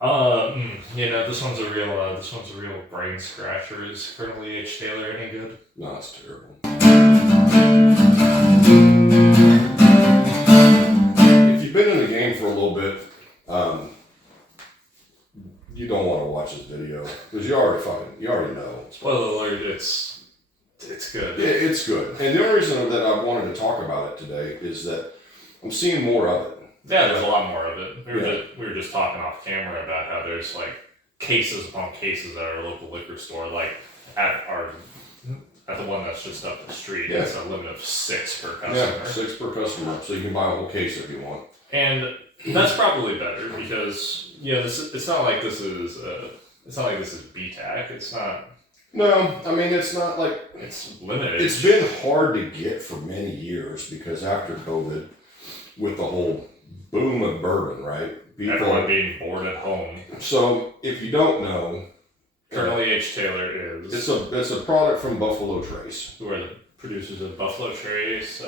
This one's a real brain scratcher. Is Colonel E.H. Taylor any good? No, it's terrible. If you've been in the game for a little bit, you don't want to watch this video because you already know. Spoiler alert! It's good. Yeah, it's good. And the only reason that I wanted to talk about it today is that I'm seeing more of it. Yeah, there's a lot more of it. We were just talking off camera about how there's like cases upon cases at our local liquor store, like at the one that's just up the street. Yeah. It's a limit of 6 per customer. Yeah, 6 per customer, so you can buy a whole case if you want. And that's probably better because it's not like this is BTAC. It's not. No, I mean it's not like it's limited. It's been hard to get for many years because after COVID, with the whole boom of bourbon, right? Everyone being bored at home. So if you don't know, Colonel E.H. Taylor is it's a product from Buffalo Trace. Who are the producers of Buffalo Trace,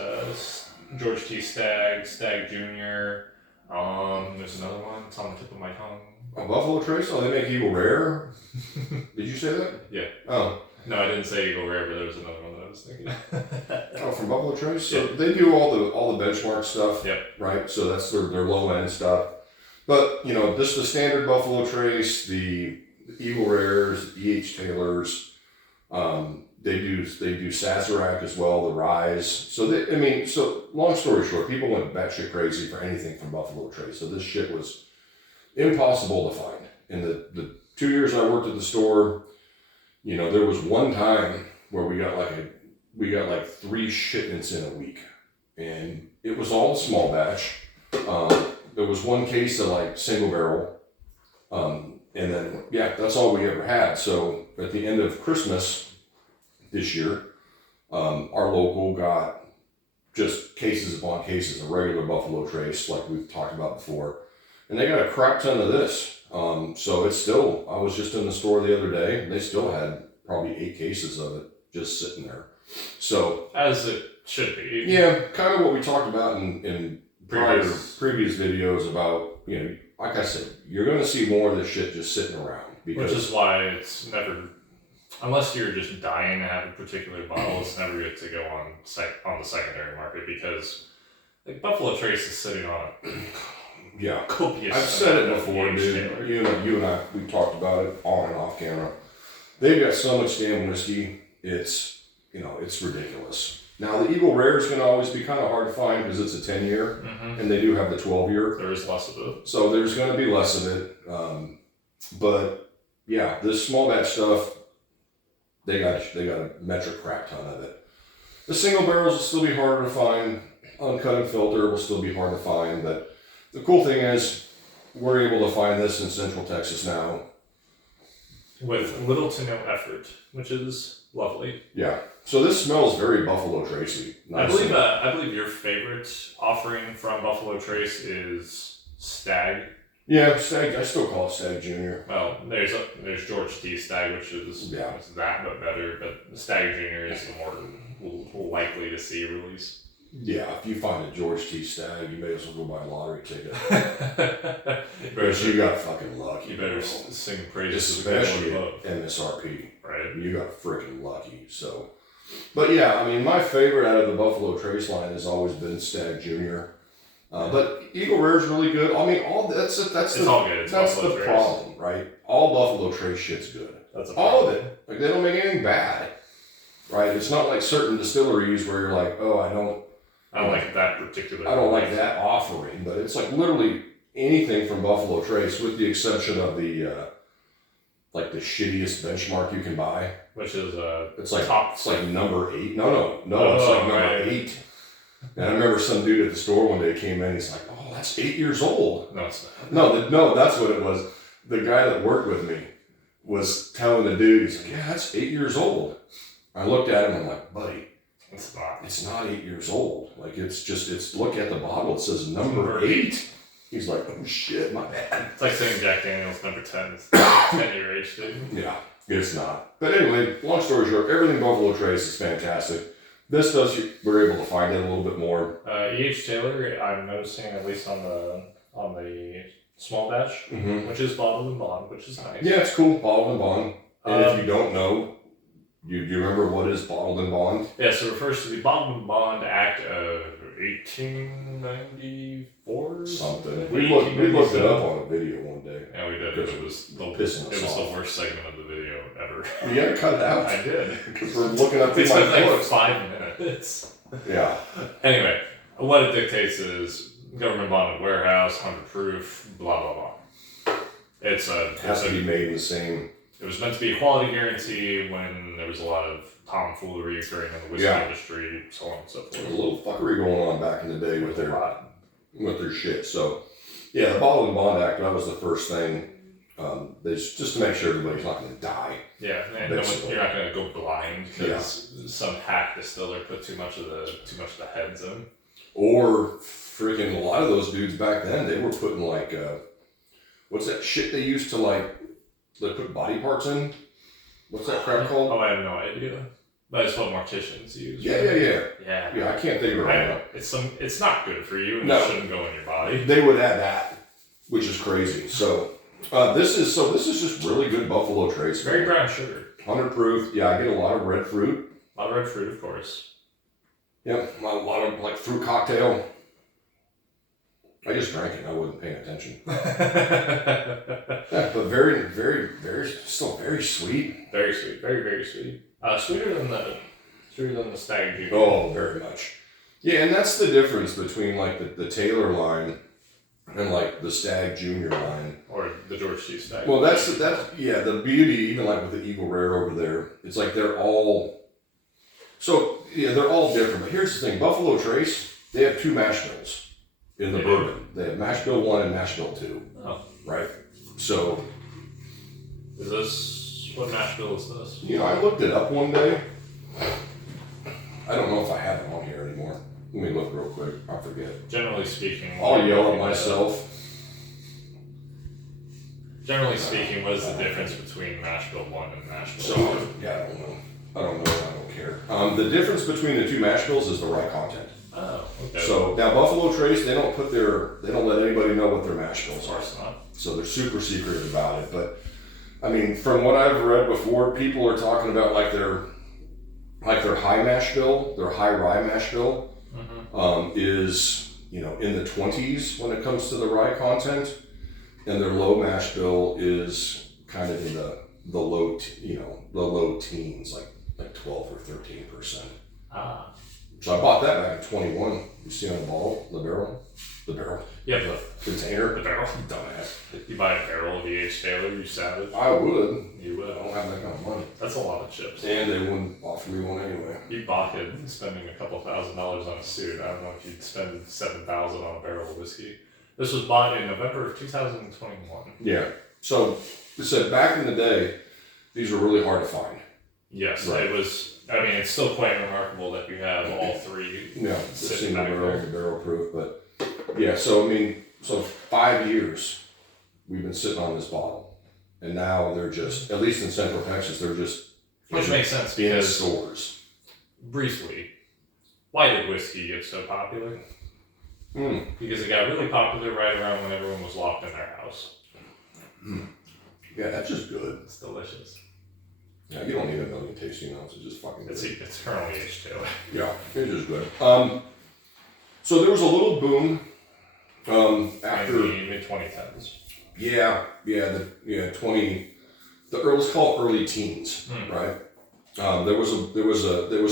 George T. Stagg Jr. There's another one. It's on the tip of my tongue. A Buffalo Trace? Oh, they make Eagle Rare. Did you say that? Yeah. Oh. No, I didn't say Eagle Rare, but there was another one that I was thinking. Oh, from Buffalo Trace? So yeah. They do all the benchmark stuff. Yep. Right? So that's their low end stuff. But, just the standard Buffalo Trace, the Eagle Rares, E.H. Taylors, they do Sazerac as well, the Rise. So long story short, people went batshit crazy for anything from Buffalo Trace. So this shit was impossible to find. In the 2 years I worked at the store, there was one time where we got like 3 shipments in a week, and it was all small batch. There was one case of like single barrel, and then that's all we ever had. So at the end of Christmas this year, our local got just cases upon cases of regular Buffalo Trace, like we've talked about before, and they got a crap ton of this. So it's still, I was just in the store the other day, and they still had probably 8 cases of it just sitting there. So as it should be. Yeah, kind of what we talked about in previous videos about, like I said, you're going to see more of this shit just sitting around. Which is why it's never, unless you're just dying to have a particular bottle, it's never good to go on the secondary market because like Buffalo Trace is sitting on yeah, copious. I've said it before, dude. You and I, we talked about it on and off camera. They've got so much damn whiskey. It's ridiculous. Now the Eagle Rare is going to always be kind of hard to find because it's a 10-year, and they do have the 12-year. There is less of it. So there's going to be less of it. But yeah, this small batch stuff, they got a metric crap ton of it. The single barrels will still be harder to find. Uncut and filter will still be hard to find, but the cool thing is, we're able to find this in Central Texas now. With little to no effort, which is lovely. Yeah. So this smells very Buffalo Tracy. Nice. I believe your favorite offering from Buffalo Trace is Stagg. Yeah, Stagg. I still call it Stagg Jr. Well, there's George T. Stagg, which is it's that but better. But Stagg Jr. is the more likely to see release. Yeah, if you find a George T. Stagg, you may as well go buy a lottery ticket. Because you got fucking lucky. You better sing praises, especially at MSRP. Right. You got freaking lucky. So, but yeah, I mean, my favorite out of the Buffalo Trace line has always been Stagg Jr. But Eagle Rare is really good. I mean, all that's all good. It's that's Buffalo the Trace. problem, right? All Buffalo Trace shit's good. That's all of it. Like they don't make anything bad, right? It's not like certain distilleries where you're like, oh, I don't like that particular. I don't like that offering, but it's like literally anything from Buffalo Trace, with the exception of the like the shittiest benchmark you can buy, which is it's like top. It's like number 8. No, it's like number 8. And I remember some dude at the store one day came in. He's like, "Oh, that's 8 years old." No, it's not. No, that's what it was. The guy that worked with me was telling the dude, he's like, "Yeah, that's 8 years old." I looked at him and I'm like, "Buddy, it's not 8 years old. Like it's look at the bottle. It says number 8." He's like, "Oh shit, my bad." It's like saying Jack Daniel's number 10 is 10-year age, dude. Yeah, it's not. But anyway, long story short, everything Buffalo Trace is fantastic. This we're able to find it a little bit more. E.H. Taylor, I'm noticing at least on the small batch, which is bottled and bond, which is nice. Yeah, it's cool, bottled and bond. And if you don't know, you remember what is bottled and bond? Yeah, so it refers to the Bottled and Bond Act of 1894. Something. We looked it up on a video one day. Yeah, we did. It was the worst segment of the video ever. You gotta cut it out. I did. Because we're looking up it's my like books. 5 minutes. Yeah. Anyway, what it dictates is government bonded warehouse, 100 proof, blah blah blah. It has to be made in the same. It was meant to be a quality guarantee when there was a lot of tomfoolery occurring in the whiskey industry, so on and so forth. There was a little fuckery going on back in the day with their shit. So, yeah, the Bottled and Bond Act, that was the first thing. Just to make sure everybody's not going to die. Yeah, and you're not going to go blind because some hack distiller put too much of the heads in. Or freaking a lot of those dudes back then, they were putting like what's that shit they used to like? They put body parts in. What's that crap called? Oh, I have no idea. That's what morticians use. Yeah. I can't think of it right now. It's not good for you, and it shouldn't go in your body. They would add that, which is crazy. So this is just really good Buffalo Trace. Very brown sugar. 100 proof. Yeah, I get a lot of red fruit. A lot of red fruit, of course. Yep, a lot of like fruit cocktail. I just drank it. I wasn't paying attention. But very, very, very, still very sweet. Very sweet. Very, very sweet. Sweeter than the Stag Junior. Oh, very much. Yeah, and that's the difference between like the Taylor line and like the Stag Junior line. Or the George C. Stag. Well, that's the beauty, even like with the Eagle Rare over there, it's like they're all different. But here's the thing, Buffalo Trace, they have 2 mash bills in the bourbon. They have mash bill 1 and mash bill 2. Oh. Right? So what mash bill is this? I looked it up one day. I don't know if I have it on here anymore. Let me look real quick. I forget. Generally speaking, I'll yell at myself. Generally speaking, what is the difference between mash bill 1 and mash bill 2? I don't know. I don't care. The difference between the 2 mash bills is the rye content. Oh, okay. So now Buffalo Trace, they don't let anybody know what their mash bills are. Of course not. So they're super secretive about it. But I mean, from what I've read before, people are talking about like their high mash bill, their high rye mash bill, is in the 20s when it comes to the rye content, and their low mash bill is kind of in the low teens, like 12 or 13%. Ah. So I bought that back in 21. You see on the bottle, the barrel. Yeah, the container. The barrel. Dumbass. You buy a barrel of E.H. Taylor, you savage. I would. You would. I don't have that kind of money. That's a lot of chips. And they wouldn't offer me one anyway. You bought it spending a couple $1,000s on a suit. I don't know if you'd spend $7,000 on a barrel of whiskey. This was bought in November of 2021. Yeah. So it said back in the day, these were really hard to find. Yes, right. It was. I mean, it's still quite remarkable that we have all 3. Yeah, sitting back there. the barrel proof, but yeah. So I mean, 5 years we've been sitting on this bottle, and now they're just, at least in Central Texas, they're just which makes sense in because stores. Briefly, why did whiskey get so popular? Because it got really popular right around when everyone was locked in their house. Yeah, that's just good. It's delicious. Yeah, you don't need a million tasting notes. It's just fucking good. It's Colonel E.H. Taylor. Yeah, it's just good. So there was a little boom after in the mid-2010s. Let's call it early teens, right? There was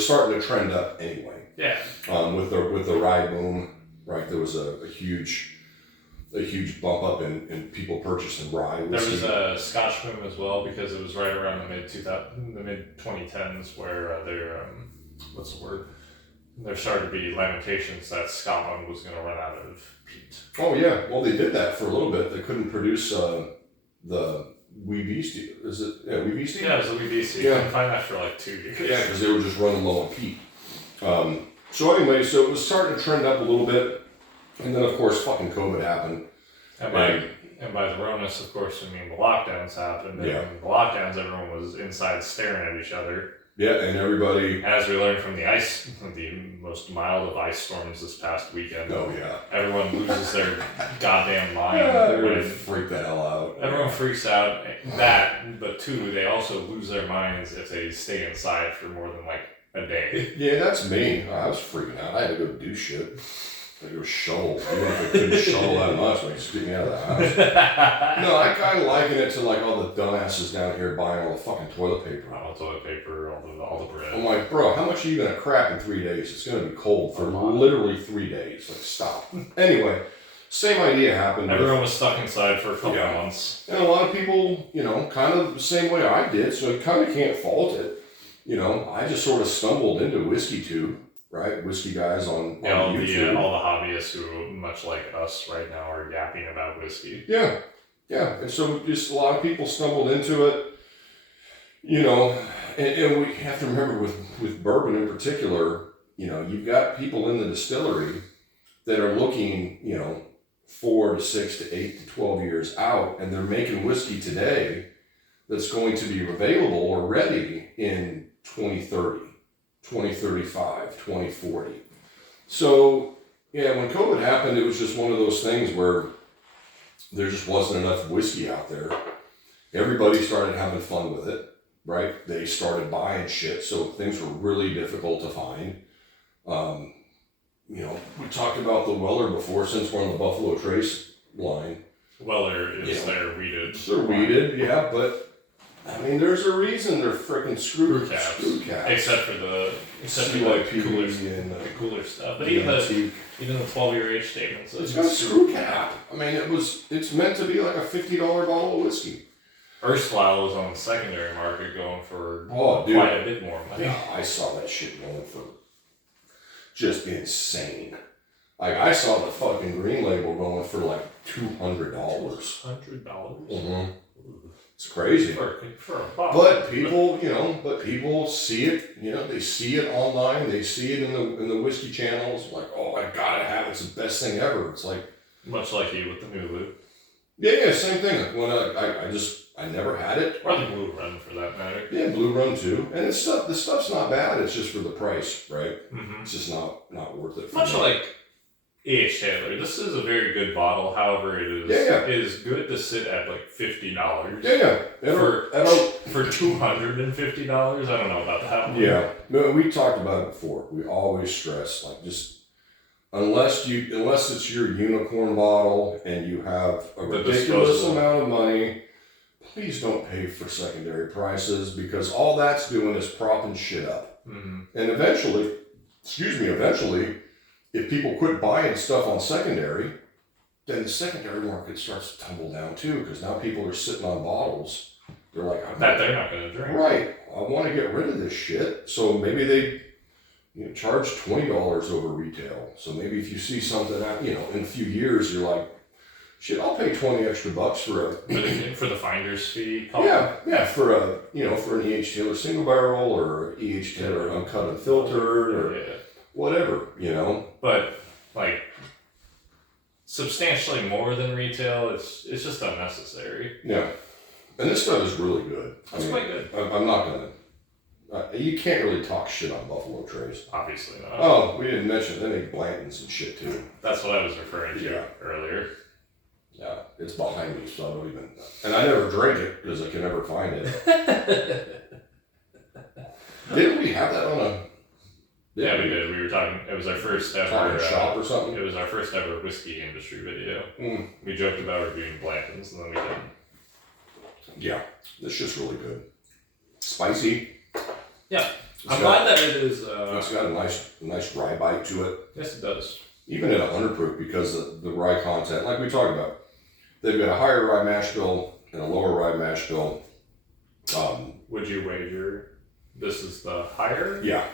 starting to trend up anyway. Yeah. With the rye boom, right? There was a huge bump up in people purchasing rye. There was a Scotch boom as well because it was right around the mid-2010s where what's the word? There started to be lamentations that Scotland was going to run out of peat. Oh yeah, well they did that for a little bit. They couldn't produce the Wee Beastie. Is it Wee Beastie? Yeah, it was a Wee Beastie. You couldn't find that for like 2 years. Yeah, because they were just running low on peat. So anyway, so it was starting to trend up a little bit, and then of course fucking COVID happened. And by the Ronas, of course, I mean the lockdowns happened. And in the lockdowns, everyone was inside staring at each other. Yeah, and everybody. As we learned from the most mild of ice storms this past weekend. Oh yeah. Everyone loses their goddamn mind. Everybody freak the hell out. Everyone freaks out. That, but two, they also lose their minds if they stay inside for more than like a day. Yeah, that's me. I was freaking out. I had to go do shit. I had to go shovel. Even if I couldn't shovel that much, like just get me out of the house. No, I kind of liken it to like all the dumbasses down here buying all the fucking toilet paper. All the toilet paper, all the bread. I'm like, bro, how much are you gonna crap in 3 days? It's gonna be cold for literally 3 days. Like, stop. Anyway, same idea happened. Everyone was stuck inside for a couple of months. And a lot of people, kind of the same way I did, so I kind of can't fault it. I just sort of stumbled into whiskey tube, right? Whiskey guys on YouTube. All the hobbyists who, much like us right now, are yapping about whiskey. Yeah. And so just a lot of people stumbled into it, and we have to remember with bourbon in particular, you've got people in the distillery that are looking, 4 to 6 to 8 to 12 years out, and they're making whiskey today that's going to be available or ready in 2030, 2035, 2040. So, yeah, when COVID happened, it was just one of those things where there just wasn't enough whiskey out there. Everybody started having fun with it, right? They started buying shit, so things were really difficult to find. We talked about the Weller before, since we're on the Buffalo Trace line. Weller is their weeded. They're weeded, yeah, but I mean, there's a reason they're freaking screw caps. Except for the cooler stuff. But even the 12-year age statements. It's got a screw cap. I mean, it's meant to be like a $50 bottle of whiskey. Erstwhile was on the secondary market going for quite a bit more money. Yeah, I saw that shit going for just insane. Like, I saw the fucking green label going for like $200. $200? Mm-hmm. It's crazy. For a bottle. But people see it, they see it online, they see it in the whiskey channels, like, oh, I gotta have it, it's the best thing ever. It's like, much like you with the new loop. Yeah, same thing. When I never had it. Or the Blue Run, for that matter. Yeah, Blue Run too. And the stuff's not bad, it's just for the price, right? Mm-hmm. It's just not worth it for much me. like E.H. Taylor. This is a very good bottle. However, it is good to sit at like $50. Yeah. For $250, I don't know about that one. Yeah. No, we talked about it before. We always stress, like, just unless it's your unicorn bottle and you have a ridiculous amount of money, please don't pay for secondary prices, because all that's doing is propping shit up. Mm-hmm. And eventually, if people quit buying stuff on secondary, then the secondary market starts to tumble down too, because now people are sitting on bottles. They're like, they're not going to drink. Right. I want to get rid of this shit. So maybe they charge $20 over retail. So maybe if you see something out, in a few years, you're like, shit, I'll pay $20 extra for the finder's fee. Yeah, for an E.H. Taylor single barrel or E.H. Taylor uncut and filtered or whatever, But like substantially more than retail, it's just unnecessary. Yeah, and this stuff is really good. It's quite good. I'm not gonna. You can't really talk shit on Buffalo Trace. Obviously not. Oh, we didn't mention they make Blantons and shit too. That's what I was referring to earlier. Yeah, it's behind me, so I don't even. And I never drink it because I can never find it. Didn't we have that on a? Yeah, we did. We were talking. It was our first ever shop or something. It was our first ever whiskey industry video. Mm. We joked about reviewing Blantons, and then we didn't. Yeah, this shit's really good. Spicy. Yeah, I'm glad that it is. It's got a nice rye bite to it. Yes, it does. Even at 100 proof, because the rye content, like we talked about, they've got a higher rye mash bill and a lower rye mash bill. Would you wager this is the higher? Yeah,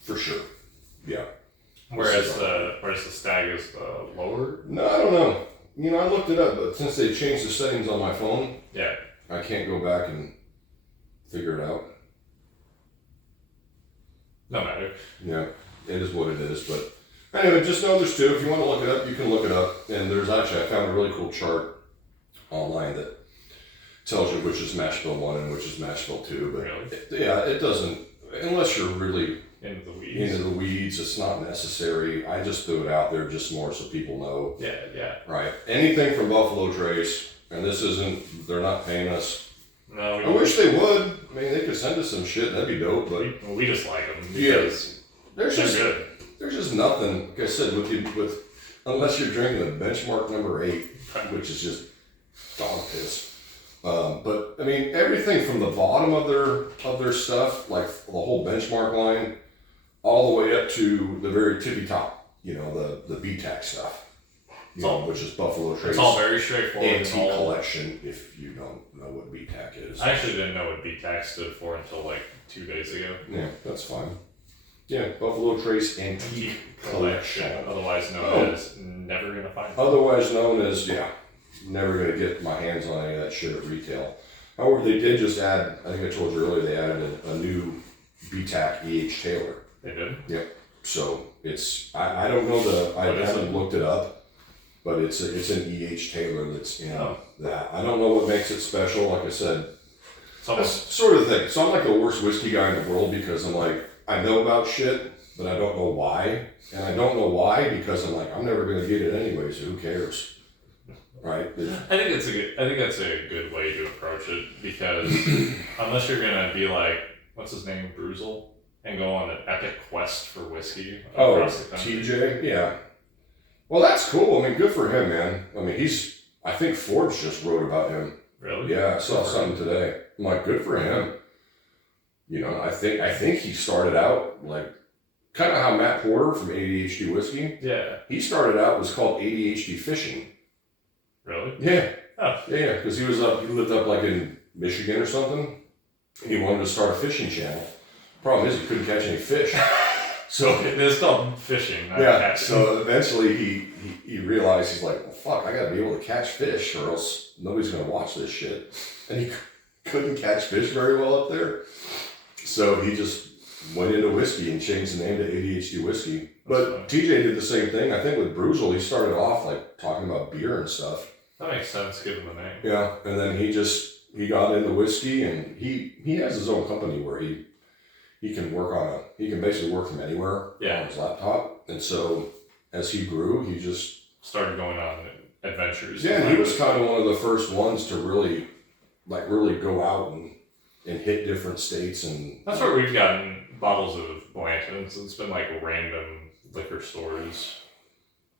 for sure. Yeah. Whereas the Stag is the lower? No, I don't know. I looked it up, but since they changed the settings on my phone, I can't go back and figure it out. No matter. Yeah, it is what it is. But anyway, just know there's two. If you want to look it up, you can look it up. And there's I found a really cool chart online that tells you which is mash bill 1 and which is mash bill 2. But really? it doesn't. unless you're really into the weeds. It's not necessary. I just threw it out there just more so people know. Yeah. Right. Anything from Buffalo Trace, and this isn't, they're not paying us. No, I wish they would. I mean, they could send us some shit. That'd be dope. But we just like them because there's they're just good. There's just nothing. Like I said, with unless you're drinking the benchmark number 8, which is just dog piss. But I mean, everything from the bottom of their stuff, like the whole benchmark line, all the way up to the very tippy top. You know, the BTAC stuff. Which is Buffalo Trace. It's all very straightforward. Antique collection. If you don't know what BTAC is, I actually didn't know what BTAC stood for until like 2 days ago. Yeah, that's fine. Yeah, Buffalo Trace Antique Collection. Otherwise known as never gonna find. Otherwise known as never gonna get my hands on any of that shit at retail. However, they did just add. I think I told you earlier they added a new BTAC E.H. Taylor. They did. Yep. So it's I don't know I haven't looked it up. But it's an E.H. Taylor that's in that. I don't know what makes it special. Like I said, that's sort of thing. So I'm like the worst whiskey guy in the world because I'm like, I know about shit, but I don't know why. And I don't know why because I'm like, I'm never going to get it anyway, so who cares? Right? I think that's a good way to approach it because unless you're going to be like, what's his name, Bruzel, and go on an epic quest for whiskey across the country. TJ? Yeah. Well, that's cool. I mean, good for him, man. I mean, I think Forbes just wrote about him. Really? Yeah, I saw something today. I'm like, good for him. You know, I think he started out like kind of how Matt Porter from ADHD Whiskey. Yeah. He started out was called ADHD Fishing. Really? Yeah. Oh. Yeah, because he lived up like in Michigan or something. He wanted to start a fishing channel. Problem is he couldn't catch any fish. So it's called fishing. Not catching. So eventually he realized he's like, well, fuck, I gotta be able to catch fish or else nobody's gonna watch this shit. And he couldn't catch fish very well up there. So he just went into whiskey and changed the name to ADHD Whiskey. But TJ did the same thing. I think with Bruzel, he started off like talking about beer and stuff. That makes sense given the name. Yeah, and then he got into whiskey and he has his own company where he can basically work from anywhere on his laptop. And so as he grew, he just started going on adventures. Yeah, and he was kind of one of the first ones to really go out and hit different states. And that's where we've gotten bottles of Blanton's. It's been like random liquor stores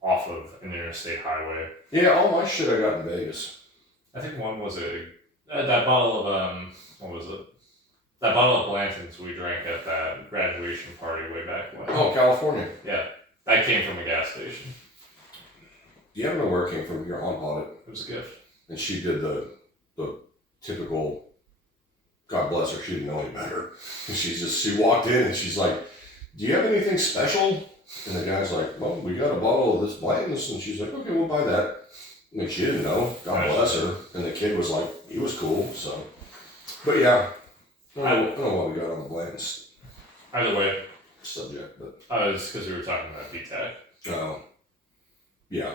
off of an interstate highway. Yeah, all my shit I got in Vegas. I think one was that bottle of what was it? That bottle of Blanton's we drank at that graduation party way back when. Oh, California. Yeah, that came from a gas station. You don't know where it came from. Your aunt bought it. It was a gift. And she did the typical, God bless her, she didn't know any better. And she walked in and she's like, do you have anything special? And the guy's like, well, we got a bottle of this Blanton's. And she's like, okay, we'll buy that. I mean, she didn't know. God bless her. And the kid was like, he was cool. So, but yeah. I don't know why we got on the Blanton's either way subject, but it's because we were talking about BTAC. Oh, yeah.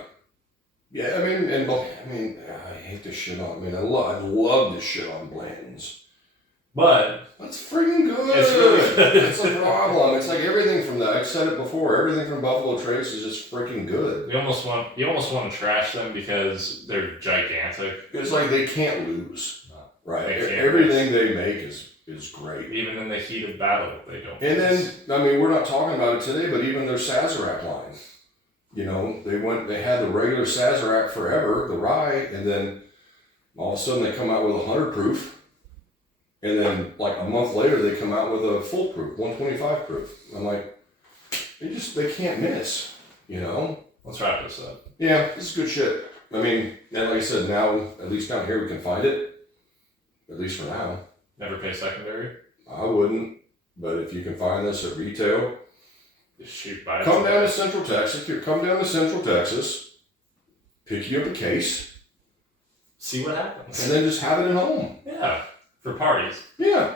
I mean, I hate to shit on. I mean, I'd love to shit on Blanton's, but that's freaking good. It's really good. It's a problem. It's like everything from that. I've said it before. Everything from Buffalo Trace is just freaking good. You almost want to trash them because they're gigantic. It's like they can't lose, right? They Everything they make is great. Even in the heat of battle, they don't. And then, I mean, we're not talking about it today, but even their Sazerac line. You know, they had the regular Sazerac forever, the rye, and then all of a sudden they come out with 100 proof. And then like a month later, they come out with a full proof, 125 proof. I'm like, they can't miss, you know? Let's wrap this up. Yeah, this is good shit. I mean, and like I said, now, at least down here we can find it. At least for now. Never pay secondary? I wouldn't, but if you can find this at retail, just shoot by. Come down to Central Texas, pick you up a case. See what happens. And then just have it at home. Yeah, for parties. Yeah.